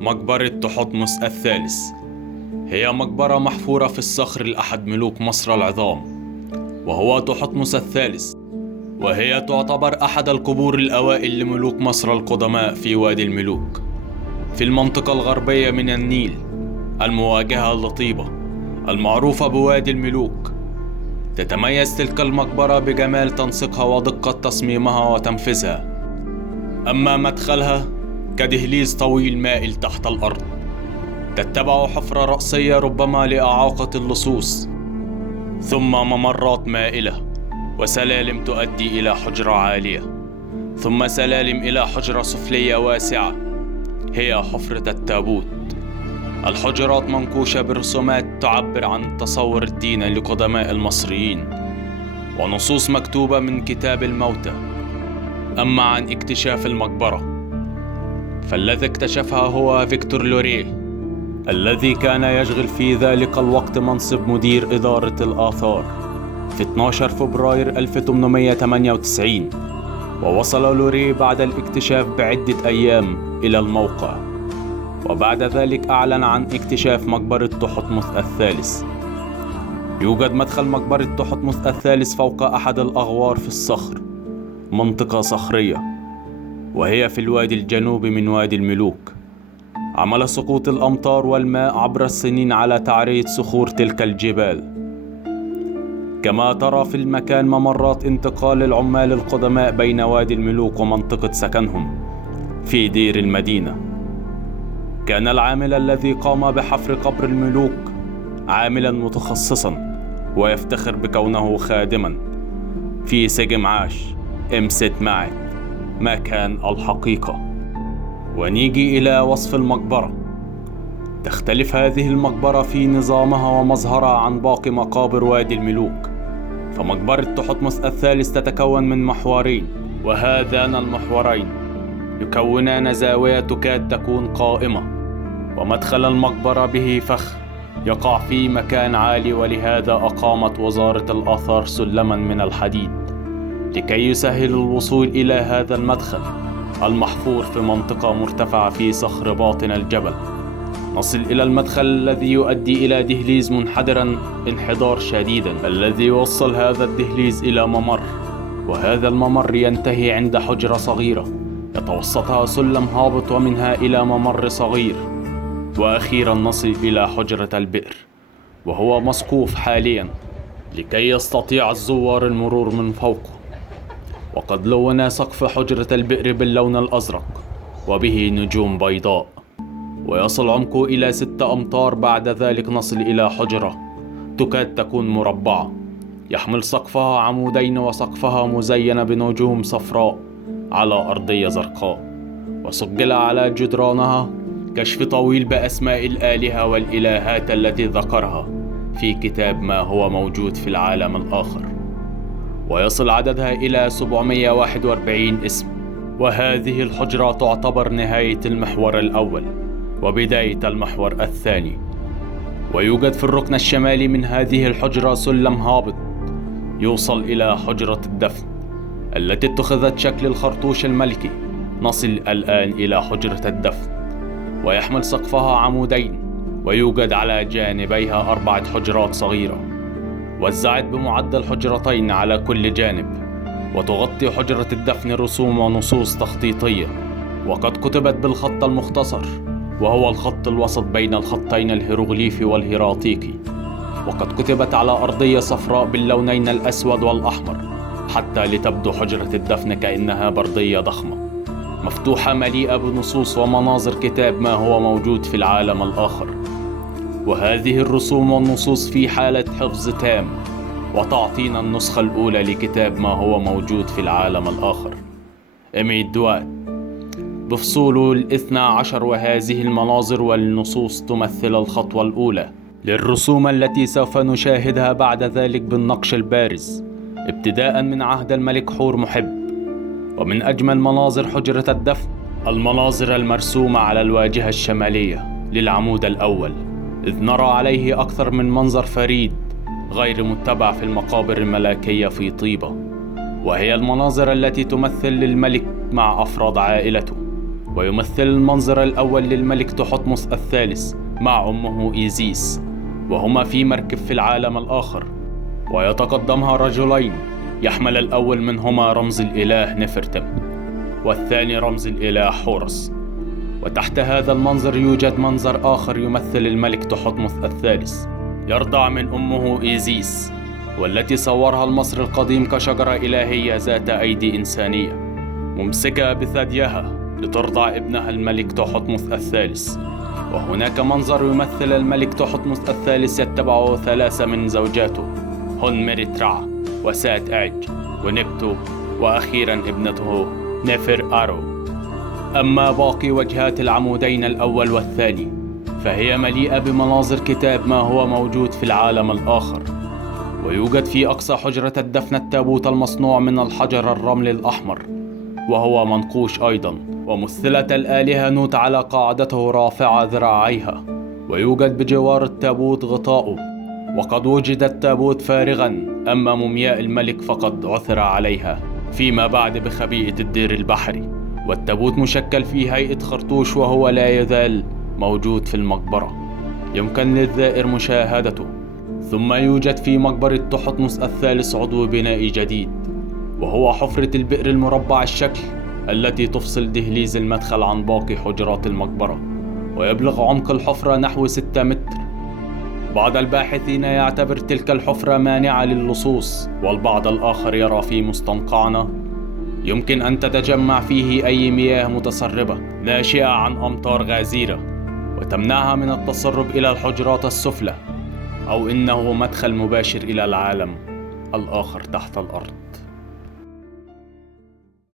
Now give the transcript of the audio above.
مقبرة تحتمس الثالث هي مقبرة محفورة في الصخر لأحد ملوك مصر العظام، وهو تحتمس الثالث، وهي تعتبر أحد القبور الأوائل لملوك مصر القدماء في وادي الملوك في المنطقة الغربية من النيل المواجهة لطيبة المعروفة بوادي الملوك. تتميز تلك المقبرة بجمال تنسيقها ودقة تصميمها وتنفيذها. أما مدخلها كدهليز طويل مائل تحت الأرض، تتبع حفرة رأسية ربما لإعاقة اللصوص، ثم ممرات مائلة وسلالم تؤدي إلى حجرة عالية، ثم سلالم إلى حجرة سفلية واسعة هي حفرة التابوت. الحجرات منقوشة برسومات تعبر عن التصور الديني لقدماء المصريين ونصوص مكتوبة من كتاب الموتى. أما عن اكتشاف المقبرة فالذي اكتشفها هو فيكتور لوريه، الذي كان يشغل في ذلك الوقت منصب مدير إدارة الآثار في 12 فبراير 1898. ووصل لوريه بعد الاكتشاف بعدة أيام إلى الموقع، وبعد ذلك أعلن عن اكتشاف مقبرة تحتمس الثالث. يوجد مدخل مقبرة تحتمس الثالث فوق أحد الأغوار في الصخر، منطقة صخرية وهي في الوادي الجنوبي من وادي الملوك. عمل سقوط الأمطار والماء عبر السنين على تعرية صخور تلك الجبال. كما ترى في المكان ممرات انتقال العمال القدماء بين وادي الملوك ومنطقة سكنهم في دير المدينة. كان العامل الذي قام بحفر قبر الملوك عاملا متخصصا ويفتخر بكونه خادما في سجن عاش امست معك ما كان الحقيقة. ونيجي إلى وصف المقبرة. تختلف هذه المقبرة في نظامها ومظهرها عن باقي مقابر وادي الملوك. فمقبرة تحتمس الثالث تتكون من محورين، وهذان المحورين يكونان زاوية تكاد تكون قائمة، ومدخل المقبرة به فخ يقع في مكان عالي، ولهذا أقامت وزارة الآثار سلما من الحديد لكي يسهل الوصول إلى هذا المدخل المحفور في منطقة مرتفعة في صخر باطن الجبل. نصل إلى المدخل الذي يؤدي إلى دهليز منحدرا انحدار شديدا، الذي يوصل هذا الدهليز إلى ممر، وهذا الممر ينتهي عند حجرة صغيرة يتوسطها سلم هابط ومنها إلى ممر صغير، وأخيرا نصل إلى حجرة البئر، وهو مسقوف حاليا لكي يستطيع الزوار المرور من فوقه. وقد لون سقف حجرة البئر باللون الأزرق وبه نجوم بيضاء، ويصل عمقه إلى 6 أمتار. بعد ذلك نصل إلى حجرة تكاد تكون مربعة يحمل سقفها عمودين، وسقفها مزينة بنجوم صفراء على أرضية زرقاء، وسجل على جدرانها كشف طويل بأسماء الآلهة والإلهات التي ذكرها في كتاب ما هو موجود في العالم الآخر، ويصل عددها إلى 741 اسم. وهذه الحجرة تعتبر نهاية المحور الأول وبداية المحور الثاني. ويوجد في الركن الشمالي من هذه الحجرة سلم هابط يوصل إلى حجرة الدفن التي اتخذت شكل الخرطوش الملكي. نصل الآن إلى حجرة الدفن، ويحمل سقفها عمودين، ويوجد على جانبيها 4 حجرات صغيرة وزعت بمعدل حجرتين على كل جانب، وتغطي حجرة الدفن رسوم ونصوص تخطيطية، وقد كتبت بالخط المختصر وهو الخط الوسط بين الخطين الهيروغليفي والهيراتيقي، وقد كتبت على أرضية صفراء باللونين الأسود والأحمر حتى لتبدو حجرة الدفن كأنها بردية ضخمة مفتوحة مليئة بنصوص ومناظر كتاب ما هو موجود في العالم الآخر. وهذه الرسوم والنصوص في حالة حفظ تام، وتعطينا النسخة الأولى لكتاب ما هو موجود في العالم الآخر إميد دوات بفصوله 12. وهذه المناظر والنصوص تمثل الخطوة الأولى للرسوم التي سوف نشاهدها بعد ذلك بالنقش البارز، ابتداء من عهد الملك حور محب. ومن أجمل مناظر حجرة الدفن المناظر المرسومة على الواجهة الشمالية للعمود الأول، إذ نرى عليه أكثر من منظر فريد غير متبع في المقابر الملكية في طيبة، وهي المناظر التي تمثل للملك مع أفراد عائلته ويمثل المنظر الأول للملك تحتمس الثالث مع أمه إيزيس، وهما في مركب في العالم الآخر، ويتقدمها رجلين يحمل الأول منهما رمز الإله نفرتم والثاني رمز الإله حورس. وتحت هذا المنظر يوجد منظر آخر يمثل الملك تحتمس الثالث يرضع من أمه إيزيس، والتي صورها المصري القديم كشجرة إلهية ذات أيدي إنسانية ممسكة بثديها لترضع ابنها الملك تحتمس الثالث. وهناك منظر يمثل الملك تحتمس الثالث يتبعه 3 من زوجاته، هن ميريترا وسات أعج ونبتو وأخيرا ابنته نفر أرو. أما باقي وجهات العمودين الأول والثاني فهي مليئة بمناظر كتاب ما هو موجود في العالم الآخر. ويوجد في أقصى حجرة الدفن التابوت المصنوع من الحجر الرمل الأحمر، وهو منقوش أيضا، ومثلة الآلهة نوت على قاعدته رافعة ذراعيها. ويوجد بجوار التابوت غطاؤه، وقد وجد التابوت فارغا، أما مومياء الملك فقد عثر عليها فيما بعد بخبيئة الدير البحري. والتابوت مشكل في هيئة خرطوش، وهو لا يزال موجود في المقبرة، يمكن للزائر مشاهدته. ثم يوجد في مقبرة تحتمس الثالث عضو بنائي جديد، وهو حفرة البئر المربع الشكل التي تفصل دهليز المدخل عن باقي حجرات المقبرة، ويبلغ عمق الحفرة نحو 6 متر. بعض الباحثين يعتبر تلك الحفرة مانعة للصوص، والبعض الآخر يرى في مستنقعنا يمكن أن تتجمع فيه أي مياه متسربة ناشئة عن أمطار غزيرة وتمنعها من التسرب إلى الحجرات السفلى، أو إنه مدخل مباشر إلى العالم الآخر تحت الأرض.